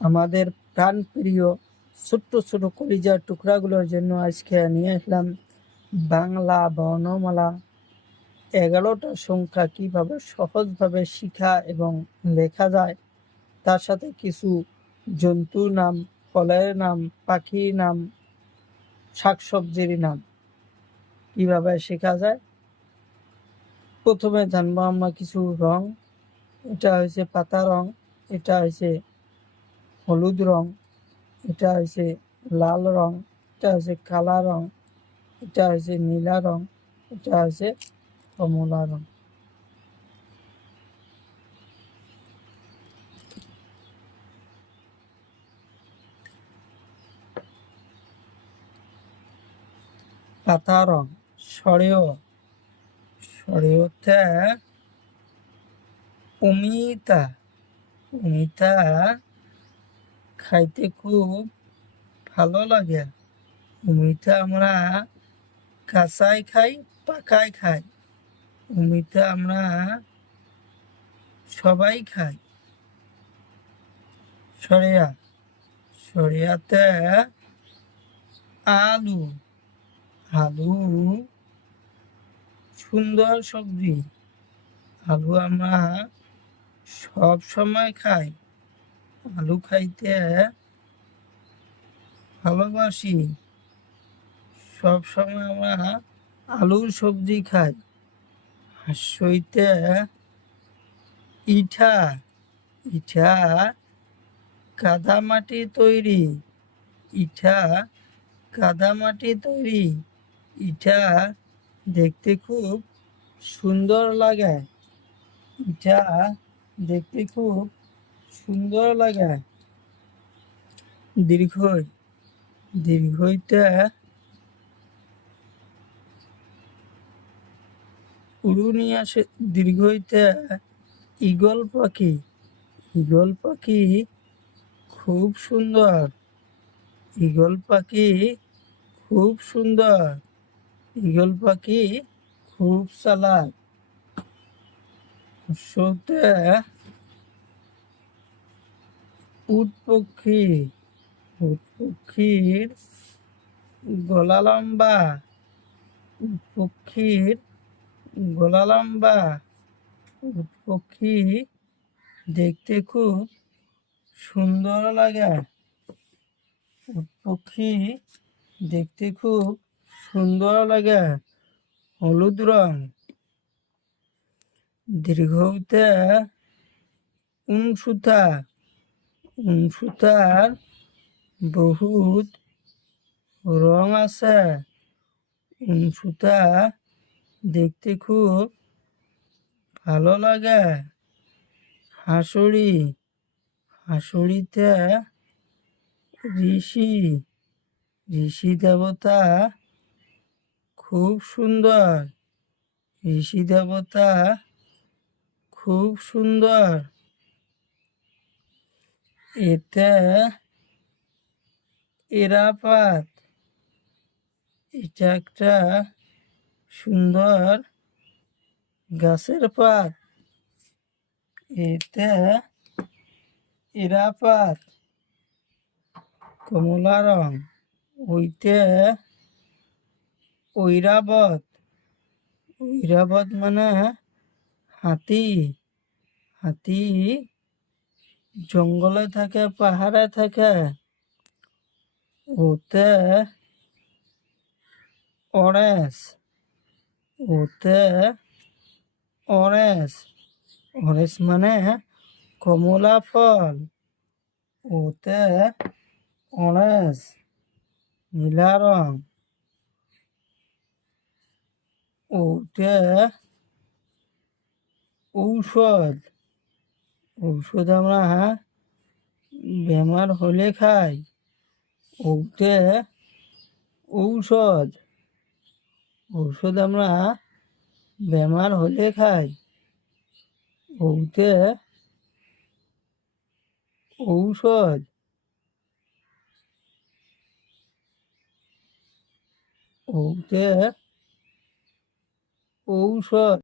আমাদের প্রাণ প্রিয় ছোট্ট ছোট কলিজার টুকরাগুলোর জন্য আজকে নিয়ে আসলাম বাংলা বর্ণমালা 11টা সংখ্যা কিভাবে সহজভাবে শিখা এবং লেখা যায়, তার সাথে কিছু জন্তুর নাম, ফলের নাম, পাখির নাম, শাকসবজির নাম কিভাবে শেখা যায়। প্রথমে জানবো আমরা কিছু রং। এটা হয়েছে পাতা রং, এটা হয়েছে হলুদ রং, এটা হয়েছে লাল রং, এটা হচ্ছে কালা রং, এটা হচ্ছে নীলা রং, এটা হচ্ছে কমলা রং। পাতা রং সরেও, সরেওতে অমিতা, অমিতা খাইতে খুব ভালো লাগে। অমিতা আমরা কাঁচাই খাই, পাকাই খাই। অমিতা আমরা সবাই খাই। সরিয়া, সরিয়াতে আলু, আলু সুন্দর সবজি। আলু আমরা সব সময় খাই। আলু খাইতে ভালোবাসি। সব সময় আমরা আলুর সবজি খাই। হাসইতে ইটা, ইটা কাদামাটি তৈরি। ইটা কাদামাটি তৈরি। ইটা দেখতে খুব সুন্দর লাগে। ইটা দেখতে খুব সুন্দর লাগে। দীর্ঘই, দীর্ঘইতে উড়ুনি আসে। দীর্ঘইতে ঈগল পাখি, ঈগল পাখি খুব সুন্দর। ঈগল পাখি খুব সুন্দর। ঈগল পাখি খুব চালাক। হর্ষতে উট পক্ষী, উট পক্ষীর গলা লম্বা। উট পক্ষীর গলা লম্বা। উট পক্ষী দেখতে খুব সুন্দর লাগে। উট পক্ষী দেখতে খুব সুন্দর লাগে। হলুদ রং। দীর্ঘতে উনসুতা, উনসুতার বহুত রং আছে। উনসুতা দেখতে খুব ভালো লাগে। হাঁসুড়ি, হাঁসুড়িতে ঋষি, ঋষি দেবতা খুব সুন্দর। ঋষি দেবতা খুব সুন্দর। এতে এরাপাত, এটা একটা সুন্দর গাছের পাত। এতে এরাপাত। কমলা রং। ওইতে ঐরাবত, ঐরাবত মানে হাতি। হাতি জঙ্গলে থাকে, পাহাড়ে থাকে। ওতে অরেঞ্জ, ওতে অরেঞ্জ, অরেঞ্জ মানে কমলা ফল। ওতে অরেঞ্জ। নীলা রং। ওতে ঔষধ, ঔষধ আমরা বেমার হলে খাই। ওতে ঔষধ, ঔষধ আমরা বেমার হলে খাই। ওতে ঔষধ। ওতে ঔষধ।